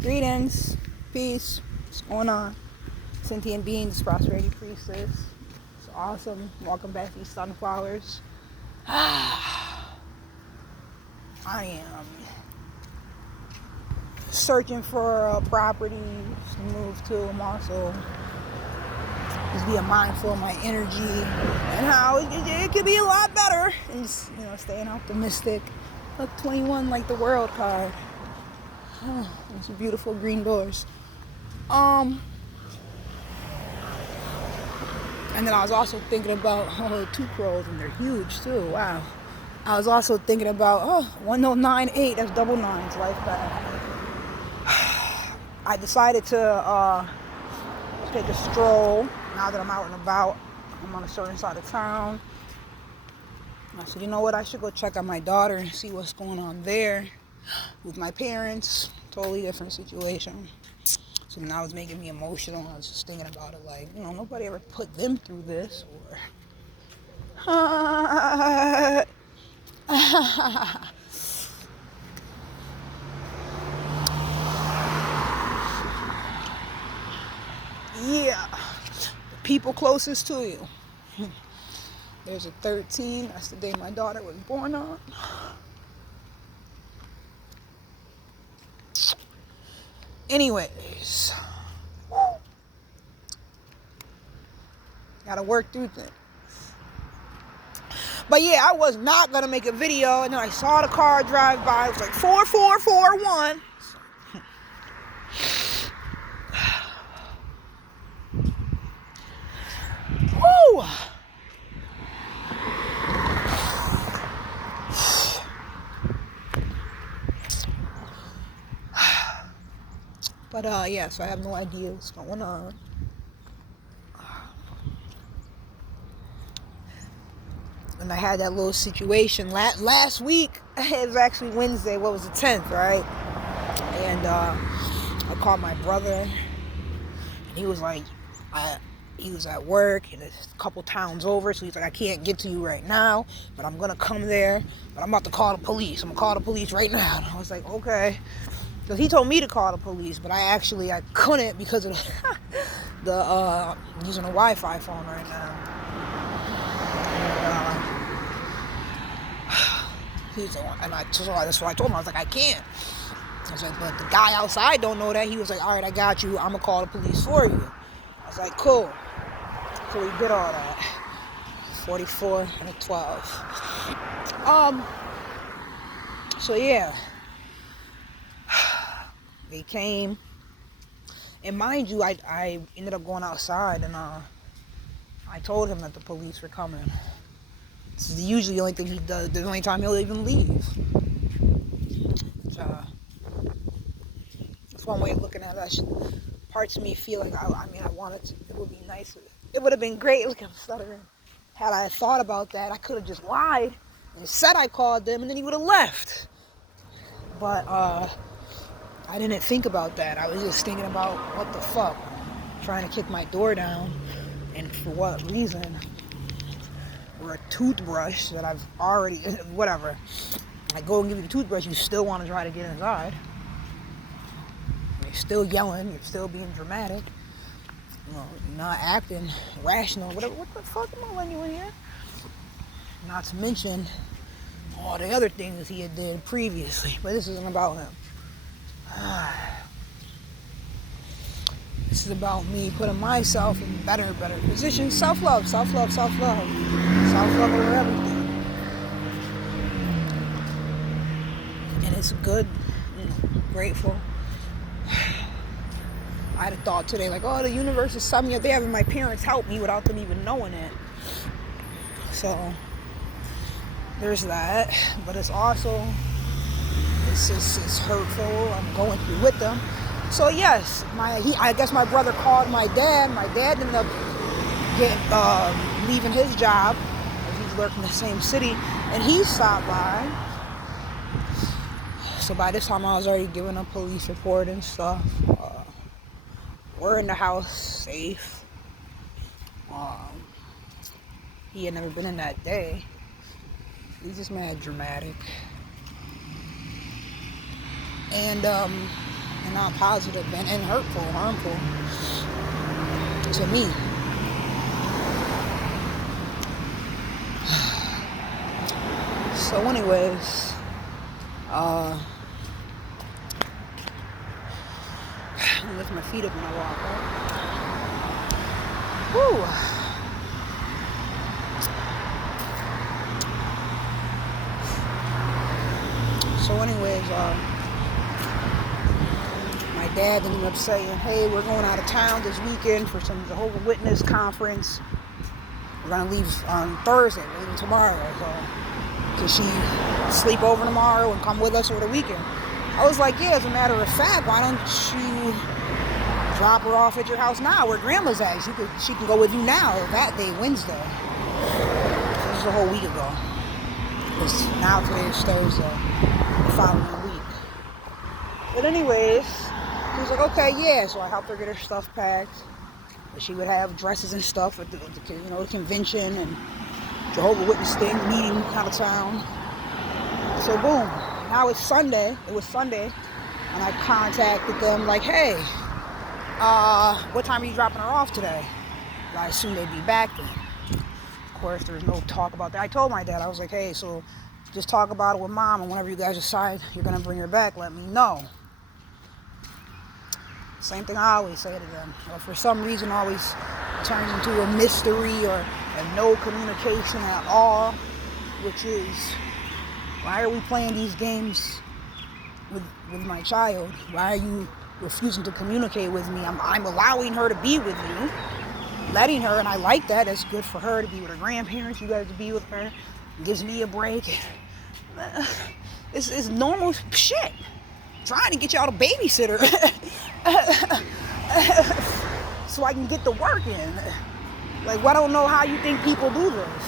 Greetings, peace, what's going on? Sentient beings, prosperity priestess. It's awesome. Welcome back to these sunflowers. I am searching for a property to move to. I'm also just being mindful of my energy and how it could be a lot better. And just, staying optimistic. Look, 21 like the world card. These beautiful green doors. And then I was also thinking about two crows, and they're huge too. Wow. I was also thinking about 1098. That's double nines. Life back. I decided to take a stroll. Now that I'm out and about, I'm on a certain side of town. I said, you know what? I should go check on my daughter and see what's going on there with my parents. Totally different situation. So now it's making me emotional. I was just thinking about it, like, nobody ever put them through this, or yeah, the people closest to you. There's a 13. That's the day my daughter was born on. Anyways, gotta work through things. But yeah, I was not gonna make a video, and then I saw the car drive by. It was like 4441. Woo! But yeah, so I have no idea what's going on. And I had that little situation last week. It was actually Wednesday. What was the 10th, right? And I called my brother, and he was like, he was at work, and it's a couple towns over, so he's like, I can't get to you right now, but I'm gonna come there. But I'm about to call the police. I'm gonna call the police right now. And I was like, okay. Because he told me to call the police, but I couldn't because of the using a Wi-Fi phone right now. And that's what I told him. I was like, I can't. I was like, but the guy outside don't know that. He was like, all right, I got you. I'm gonna call the police for you. I was like, cool. So we did all that. 44 and a 12. So yeah. They came, and mind you, I ended up going outside, and I told him that the police were coming. This is usually the only thing he does. The only time he'll even leave. That's one way of looking at it. Parts of me feel like I wanted to. It would be nice. It would have been great. Look, I'm stuttering. Had I thought about that, I could have just lied and said I called them, and then he would have left. But I didn't think about that. I was just thinking about what the fuck, trying to kick my door down, and for what reason? Or a toothbrush that I've already, whatever. I go and give you the toothbrush, you still want to try to get inside. You're still yelling, you're still being dramatic. You're not acting rational, whatever. What the fuck am I letting you in here? Not to mention all the other things he had did previously, but this isn't about him. This is about me putting myself in better position. Self-love over everything. And it's good, grateful. I had a thought today, like, the universe is summing up. They're having my parents help me without them even knowing it. So there's that. But it's also, it's hurtful. I'm going through with them. So yes, I guess my brother called my dad. My dad ended up leaving his job. He's working in the same city, and he stopped by. So by this time, I was already giving a police report and stuff. We're in the house, safe. He had never been in that day. He's just mad dramatic. And and not positive and hurtful, harmful to me. So anyways, I lift my feet up when I walk, right? Woo! So anyways, my dad ended up saying, hey, we're going out of town this weekend for some Jehovah's Witness conference. We're going to leave on Thursday, we're leaving tomorrow. So, could she sleep over tomorrow and come with us over the weekend? I was like, yeah, as a matter of fact, why don't you drop her off at your house now where grandma's at? She can go with you now, that day, Wednesday. This is a whole week ago. Because now today is Thursday, the following week. But anyways, he was like, okay, yeah. So I helped her get her stuff packed. She would have dresses and stuff at the convention and Jehovah's Witness thing, meeting out of town. So boom, now it's Sunday. It was Sunday, and I contacted them like, hey, what time are you dropping her off today? I assume they'd be back then. Of course, there was no talk about that. I told my dad, I was like, hey, so just talk about it with mom, and whenever you guys decide you're gonna bring her back, let me know. Same thing I always say to them. But for some reason, it always turns into a mystery or no communication at all, which is, why are we playing these games with my child? Why are you refusing to communicate with me? I'm allowing her to be with you, letting her, and I like that. It's good for her to be with her grandparents. You guys to be with her. It gives me a break. It's normal shit. Trying to get y'all a babysitter so I can get the work in. Like, I don't know how you think people do this,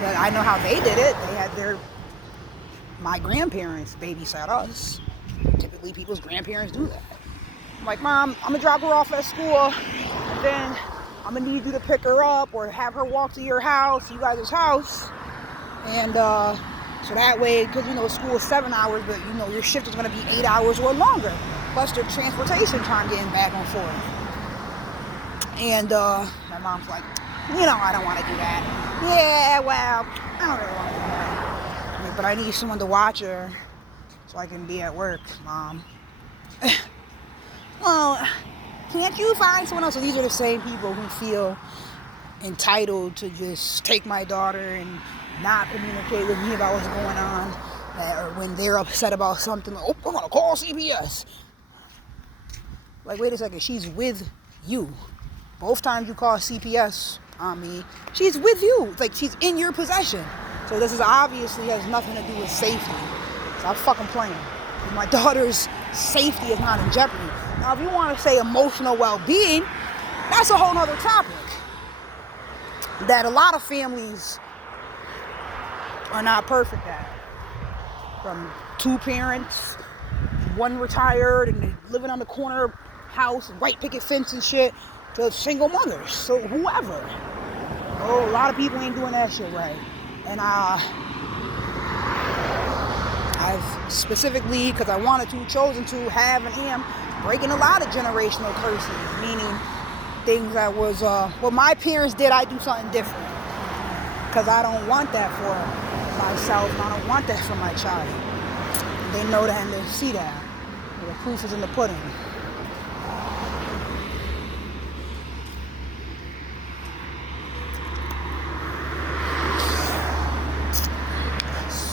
but I know how they did it. They had my grandparents babysat us. Typically, people's grandparents do that. I'm like, Mom, I'm gonna drop her off at school, and then I'm gonna need you to pick her up or have her walk to your house, you guys' house, and so that way, because school is 7 hours, but your shift is gonna be 8 hours or longer, plus the transportation time getting back and forth. And my mom's like, I don't want to do that. Yeah, well, I don't really want to do that. But I need someone to watch her so I can be at work, Mom. Well, can't you find someone else? So these are the same people who feel entitled to just take my daughter and not communicate with me about what's going on. Or when they're upset about something, oh, I'm going to call CPS. Like, wait a second, she's with you. Both times you call CPS on me, she's with you. Like, she's in your possession. So this is obviously has nothing to do with safety. Stop fucking playing. My daughter's safety is not in jeopardy. Now, if you want to say emotional well-being, that's a whole nother topic. That a lot of families are not perfect at. From two parents, one retired, and they living on the corner house, white picket fence and shit, to single mothers. So whoever. Oh, a lot of people ain't doing that shit right. And I've specifically, because I wanted to, chosen to have and am breaking a lot of generational curses, meaning things that was what my parents did, I do something different. Because I don't want that for myself, and I don't want that for my child. They know that and they see that. The proof is in the pudding.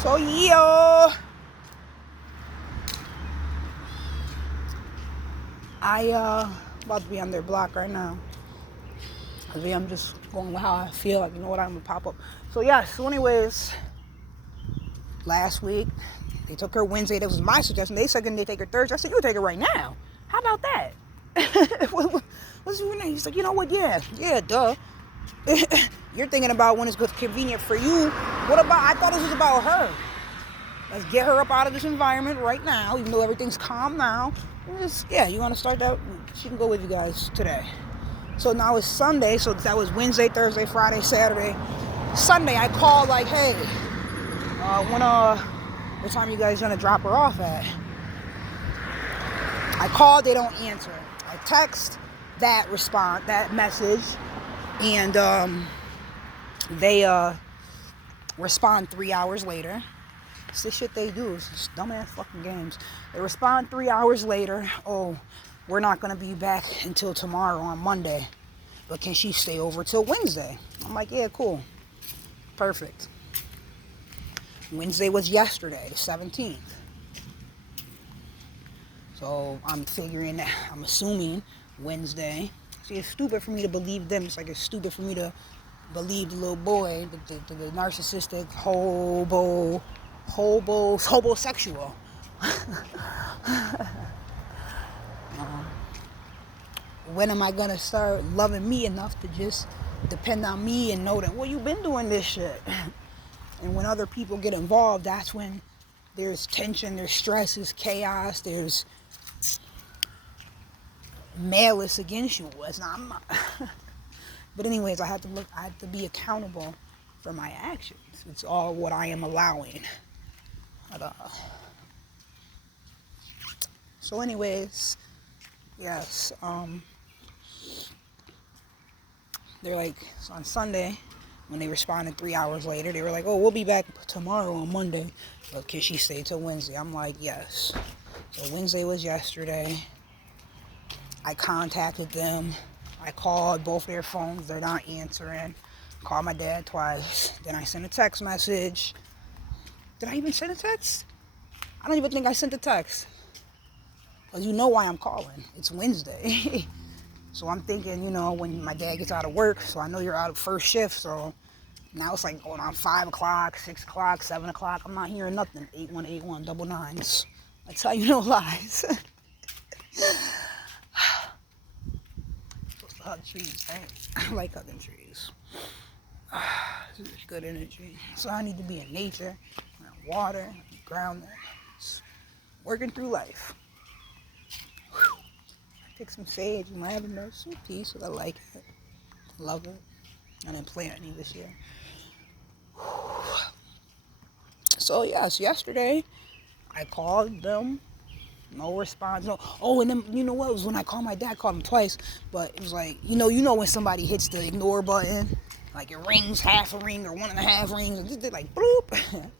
So yeah, about to be on their block right now. I'm just going with how I feel. Like, I'm gonna pop up. So yeah. So anyways, last week they took her Wednesday. That was my suggestion. They said they take her Thursday. I said, you take her right now. How about that? What's your name? He's like, you know what? Yeah, duh. You're thinking about when it's convenient for you. What about? I thought this was about her. Let's get her up out of this environment right now, even though everything's calm now. You want to start that? She can go with you guys today. So now it's Sunday, so that was Wednesday, Thursday, Friday, Saturday. Sunday, I called like, hey, what time you guys gonna drop her off at? I call, they don't answer. I text that message, and they respond 3 hours later. It's the shit they do. It's just dumbass fucking games. They respond 3 hours later. Oh, we're not gonna be back until tomorrow on Monday, but can she stay over till Wednesday? I'm like, yeah, cool, perfect. Wednesday was yesterday, the 17th. So I'm assuming Wednesday. See, it's stupid for me to believe them. It's like it's stupid for me to believe the little boy, the narcissistic hobosexual. When am I gonna start loving me enough to just depend on me and know that, well, you've been doing this shit? And when other people get involved, that's when there's tension, there's stress, there's chaos, there's malice against you. It's not. But anyways, I have to be accountable for my actions. It's all what I am allowing. So anyways, yes, they're like, so on Sunday, when they responded 3 hours later, they were like, oh, we'll be back tomorrow on Monday, but can she stay till Wednesday? I'm like, yes. So Wednesday was yesterday. I contacted them. I called both their phones. They're not answering. Called my dad twice. Then I sent a text message. Did I even send a text? I don't even think I sent a text. Because you know why I'm calling. It's Wednesday. So I'm thinking, when my dad gets out of work, so I know you're out of first shift, so now it's like going on 5 o'clock, 6 o'clock, 7 o'clock. I'm not hearing nothing. 8181 double nines. I tell you no lies. Supposed to hug trees, right? I like hugging trees. This is good energy. So I need to be in nature, around water, grounded, working through life. Pick some sage and lavender, some peace, because I like it. Love it. I didn't plant any this year. So yes, yesterday I called them. No response. No. Oh, and then you know what? It was when I called my dad. I called him twice, but it was like, you know when somebody hits the ignore button, like it rings half a ring or 1.5 rings, and just did like bloop.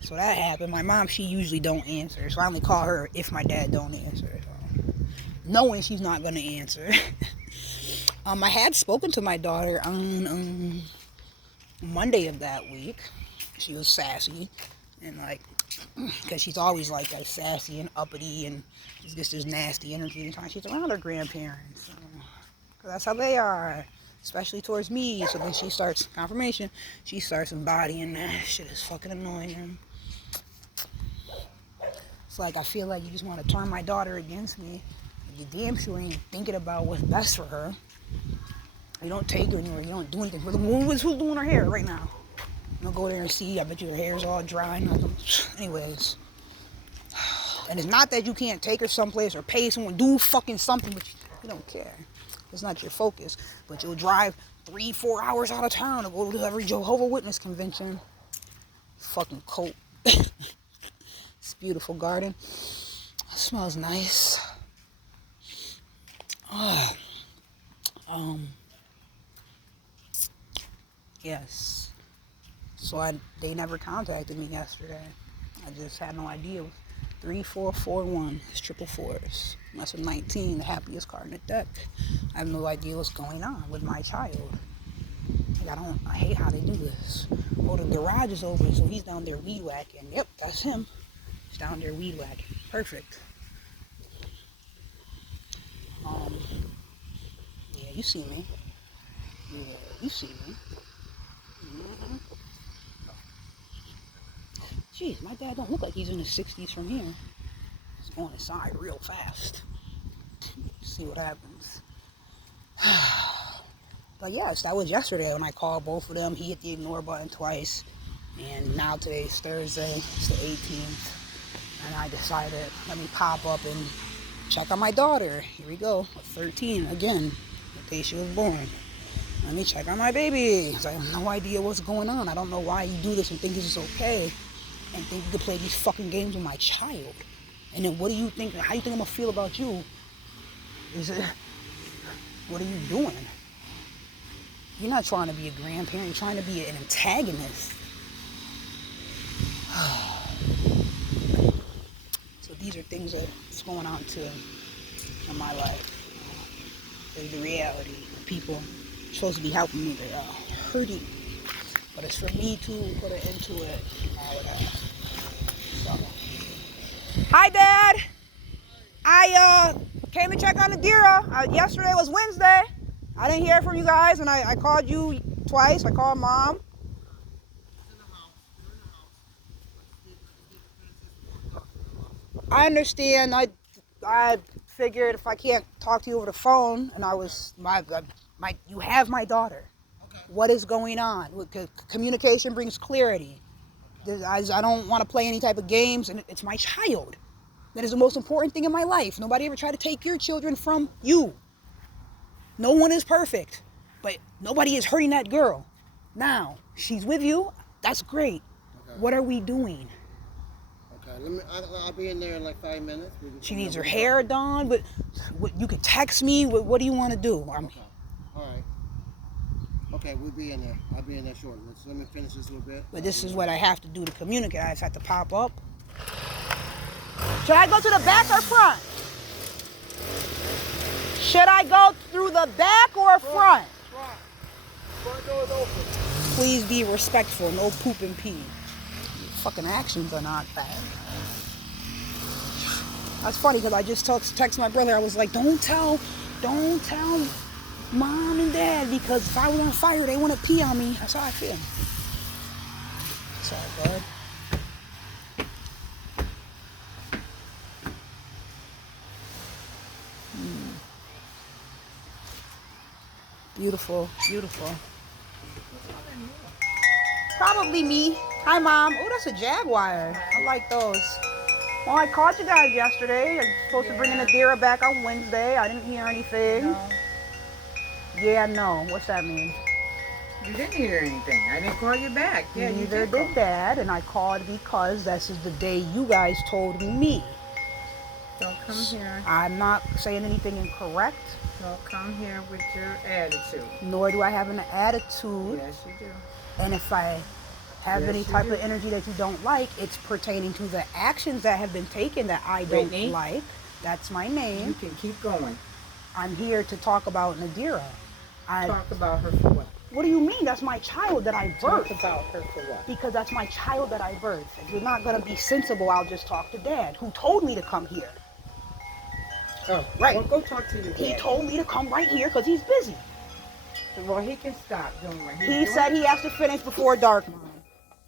So that happened. My mom, she usually don't answer, so I only call her if my dad don't answer. So, knowing she's not gonna answer. I had spoken to my daughter on Monday of that week. She was sassy and like, because she's always like that, sassy and uppity and just gets this nasty energy anytime she's around her grandparents. So, that's how they are, especially towards me. So then she starts embodying that shit. Is fucking annoying. It's like I feel like you just want to turn my daughter against me. You damn sure ain't thinking about what's best for her. You don't take her anywhere. You don't do anything. Who's doing her hair right now? I'll go there and see. I bet you her hair's all dry. Anyways. And it's not that you can't take her someplace or pay someone, do fucking something, but you don't care. It's not your focus. But you'll drive 3-4 hours out of town to go to every Jehovah's Witness convention. Fucking coat. This beautiful garden. It smells nice. Yes. So they never contacted me yesterday. I just had no idea. 3441. It's triple fours. That's a 19, the happiest card in the deck. I have no idea what's going on with my child. Like, I hate how they do this. Oh, the garage is open, so he's down there weed whacking. Yep, that's him. He's down there weed whacking. Perfect. Yeah, you see me. Yeah, you see me. Mm-hmm. Jeez, my dad don't look like he's in his 60s from here. He's going inside real fast. See what happens. But yes, that was yesterday when I called both of them. He hit the ignore button twice. And now today's Thursday. It's the 18th. And I decided, let me pop up and check on my daughter. Here we go. 13 again. The day she was born. Let me check on my baby. I have no idea what's going on. I don't know why you do this and think this is okay. And think you can play these fucking games with my child. And then what do you think? How you think I'm gonna feel about you? What are you doing? You're not trying to be a grandparent. You're trying to be an antagonist. So these are things that's going on in my life. There's the reality. People are supposed to be helping me. They are hurting. But it's for me to put an end to it. All of that. So. Hi, Dad. I came to check on the deer. Yesterday was Wednesday. I didn't hear from you guys, and I called you twice. I called Mom. I understand. I figured if I can't talk to you over the phone, and you have my daughter. Okay. What is going on? Communication brings clarity. I don't want to play any type of games, and it's my child. That is the most important thing in my life. Nobody ever tried to take your children from you. No one is perfect, but nobody is hurting that girl. Now, she's with you. That's great. Okay. What are we doing? Okay, I'll be in there in like 5 minutes. She needs her hair done, but you could text me. What do you want to do? Okay. All right. Okay, we'll be in there. I'll be in there shortly. Let me finish this a little bit. But this is what I have to do to communicate. I just have to pop up. Should I go to the back or front? Should I go through the back or front? Front door's open. Please be respectful. No poop and pee. Fucking actions are not bad. That's funny because I just text my brother. I was like, don't tell Mom and Dad, because if I was on fire, they want to pee on me. That's how I feel. It's all good. Beautiful, beautiful. Probably me. Hi, Mom. Oh, that's a Jaguar. I like those. Well, I called you guys yesterday. I'm supposed to bring in the deer back on Wednesday. I didn't hear anything. No. Yeah, no. What's that mean? You didn't hear anything. I didn't call you back. Yeah, Neither did Dad, and I called because this is the day you guys told me. Don't come here. I'm not saying anything incorrect. Don't come here with your attitude. Nor do I have an attitude. Yes, you do. And if I have any type of energy that you don't like, it's pertaining to the actions that have been taken that I don't like. That's my name. You can keep going. I'm here to talk about Nadira. Talk about her for what? What do you mean? That's my child that I birthed. Talk about her for what? Because that's my child that I birthed. If you're not going to be sensible, I'll just talk to Dad, who told me to come here. Oh, right. Well, go talk to your dad. He told me to come right here because he's busy. Well, he can stop doing what he's doing. He said he has to finish before dark.